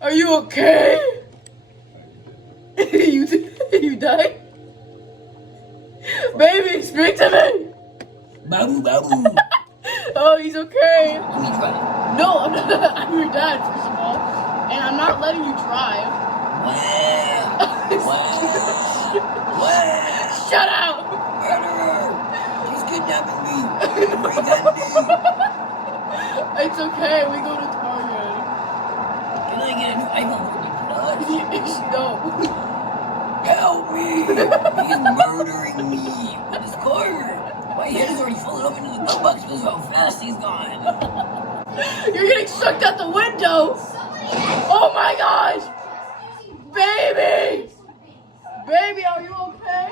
Are you okay? You died? Baby, speak to me! Babu, babu. Oh, he's okay. Let me try. No, I'm not. I'm your dad, first of all. And I'm not letting you drive. Wow. Wow. Shut up! Murderer. He's kidnapping me. What are you gonna do? It's okay, we go to Target. Can I get a new iPhone 14 Plus? No. Help me! He's murdering me with his car. My head is already falling off into the glove box because of how fast he's gone. You're getting sucked out the window! Oh my gosh! Baby! Baby, are you okay?